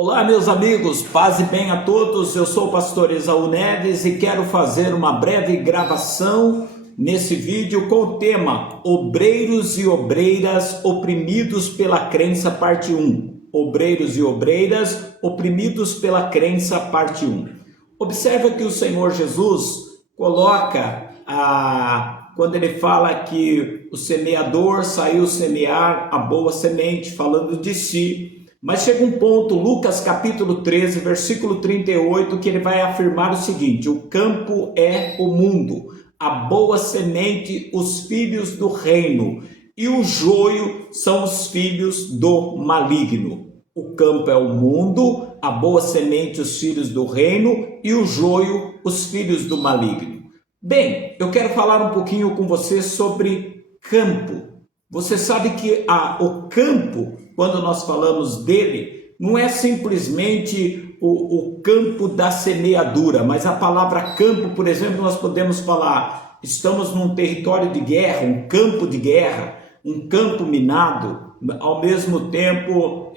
Olá, meus amigos, paz e bem a todos. Eu sou o pastor Esaú Neves e quero fazer uma breve gravação nesse vídeo com o tema Obreiros e Obreiras oprimidos pela crença, parte 1. Obreiros e Obreiras oprimidos pela crença, parte 1. Observa que o Senhor Jesus coloca, quando ele fala que o semeador saiu semear a boa semente, falando de si. Mas chega um ponto, Lucas capítulo 13, versículo 38, que ele vai afirmar o seguinte: o campo é o mundo, a boa semente, os filhos do reino, e o joio são os filhos do maligno. O campo é o mundo, a boa semente, os filhos do reino, e o joio, os filhos do maligno. Bem, eu quero falar um pouquinho com você sobre campo. Você sabe que o campo, quando nós falamos dele, não é simplesmente o campo da semeadura, mas a palavra campo, por exemplo, nós podemos falar, estamos num território de guerra, um campo de guerra, um campo minado, ao mesmo tempo,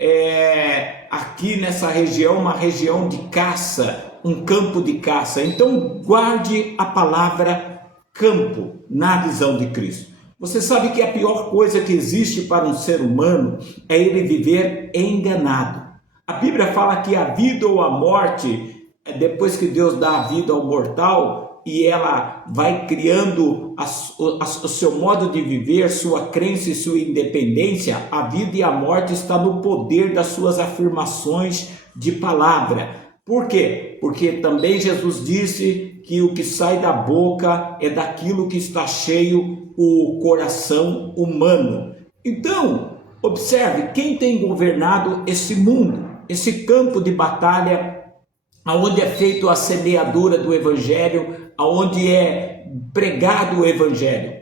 aqui nessa região, uma região de caça, um campo de caça. Então, guarde a palavra campo na visão de Cristo. Você sabe que a pior coisa que existe para um ser humano é ele viver enganado. A Bíblia fala que a vida ou a morte, depois que Deus dá a vida ao mortal e ela vai criando o seu modo de viver, sua crença e sua independência, a vida e a morte está no poder das suas afirmações de palavra. Por quê? Porque também Jesus disse que o que sai da boca é daquilo que está cheio o coração humano. Então, observe quem tem governado esse mundo, esse campo de batalha, aonde é feito a semeadura do evangelho, aonde é pregado o evangelho.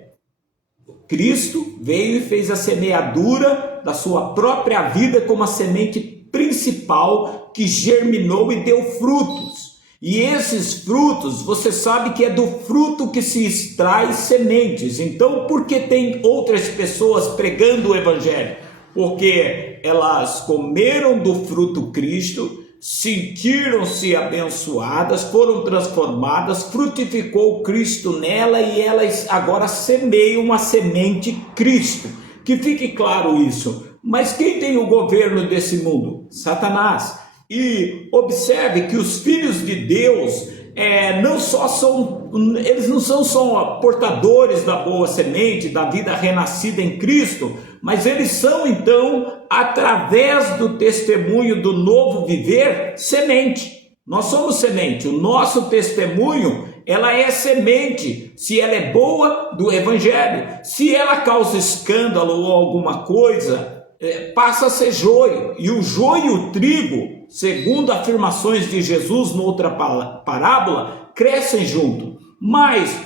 Cristo veio e fez a semeadura da sua própria vida como a semente principal que germinou e deu frutos. E esses frutos, você sabe que é do fruto que se extrai sementes. Então, por que tem outras pessoas pregando o evangelho? Porque elas comeram do fruto Cristo, sentiram-se abençoadas, foram transformadas, frutificou Cristo nela e elas agora semeiam a semente Cristo. Que fique claro isso. Mas quem tem o governo desse mundo? Satanás. E observe que os filhos de Deus eles não são só portadores da boa semente, da vida renascida em Cristo, mas eles são então, através do testemunho do novo viver, semente. Nós somos semente, o nosso testemunho, ela é semente, se ela é boa, do evangelho. Se ela causa escândalo ou alguma coisa, passa a ser joio. E o joio e o trigo, segundo afirmações de Jesus noutra parábola, crescem junto. Mas,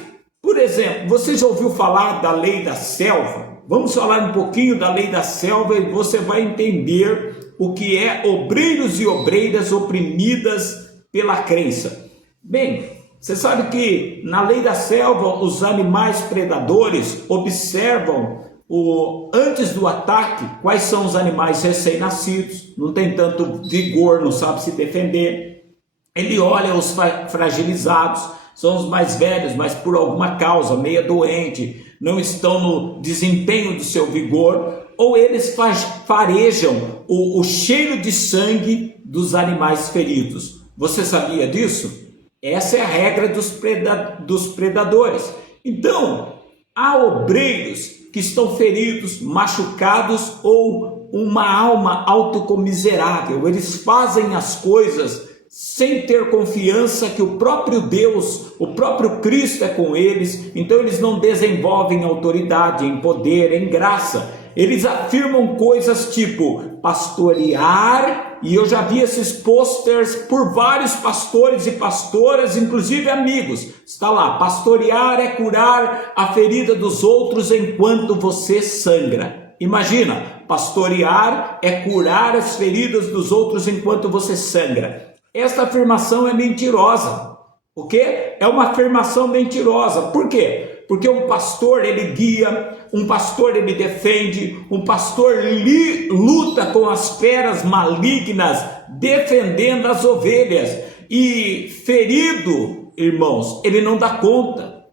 por exemplo, você já ouviu falar da lei da selva? Vamos falar um pouquinho da lei da selva e você vai entender o que é obreiros e obreiras oprimidas pela crença. Bem, você sabe que na lei da selva os animais predadores observam antes do ataque, quais são os animais recém-nascidos, não tem tanto vigor, não sabe se defender. Ele olha os fragilizados, são os mais velhos, mas por alguma causa, meio doente, não estão no desempenho do seu vigor, ou eles farejam o cheiro de sangue dos animais feridos. Você sabia disso? Essa é a regra dos predadores. Então, há obreiros que estão feridos, machucados ou uma alma autocomiserável. Eles fazem as coisas sem ter confiança que o próprio Deus, o próprio Cristo é com eles. Então eles não desenvolvem autoridade, em poder, em graça. Eles afirmam coisas tipo pastorear, e eu já vi esses posters por vários pastores e pastoras, inclusive amigos. Está lá, pastorear é curar a ferida dos outros enquanto você sangra. Imagina, pastorear é curar as feridas dos outros enquanto você sangra. Esta afirmação é mentirosa. O quê? É uma afirmação mentirosa. Por quê? Porque um pastor ele guia, um pastor ele defende, um pastor luta com as feras malignas, defendendo as ovelhas. E ferido, irmãos, ele não dá conta.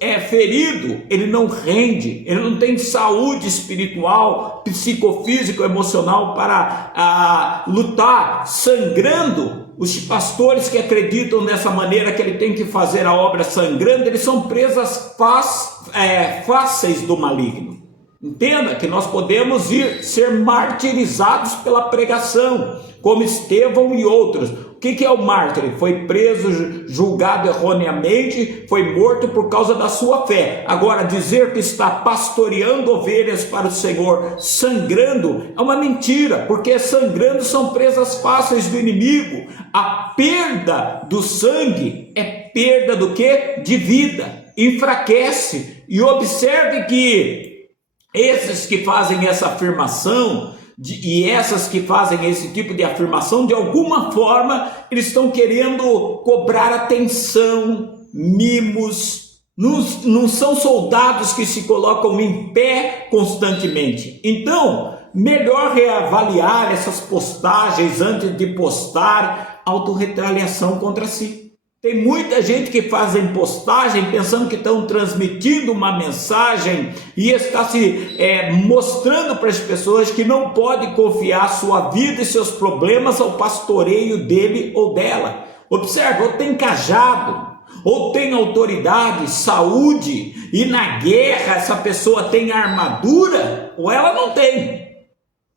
É ferido, ele não rende, ele não tem saúde espiritual, psicofísico, emocional para lutar, sangrando. Os pastores que acreditam dessa maneira que ele tem que fazer a obra sangrando, eles são presas fáceis do maligno. Entenda que nós podemos ser martirizados pela pregação, como Estevão e outros. O que é o mártir? Foi preso, julgado erroneamente, foi morto por causa da sua fé. Agora, dizer que está pastoreando ovelhas para o Senhor, sangrando, é uma mentira, porque sangrando são presas fáceis do inimigo. A perda do sangue é perda do quê? De vida, enfraquece. E observe que esses que fazem essa afirmação, e essas que fazem esse tipo de afirmação, de alguma forma, eles estão querendo cobrar atenção, mimos, não são soldados que se colocam em pé constantemente. Então, melhor reavaliar essas postagens antes de postar autorretaliação contra si. Tem muita gente que fazem postagem pensando que estão transmitindo uma mensagem e está se mostrando para as pessoas que não pode confiar sua vida e seus problemas ao pastoreio dele ou dela. Observe, ou tem cajado, ou tem autoridade, saúde, e na guerra essa pessoa tem armadura, ou ela não tem.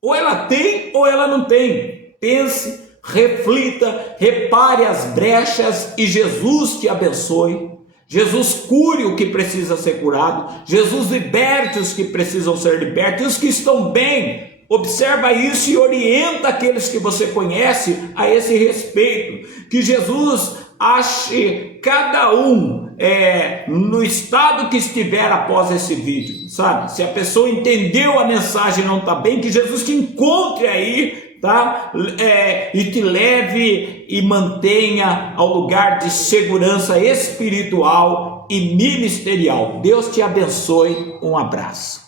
Ou ela tem ou ela não tem. Pense, reflita, repare as brechas e Jesus te abençoe. Jesus cure o que precisa ser curado. Jesus liberte os que precisam ser libertos. E os que estão bem, observa isso e orienta aqueles que você conhece a esse respeito. Que Jesus ache cada um no estado que estiver após esse vídeo, sabe? Se a pessoa entendeu a mensagem e não está bem, que Jesus te encontre aí, tá? E te leve e mantenha ao lugar de segurança espiritual e ministerial. Deus te abençoe. Um abraço.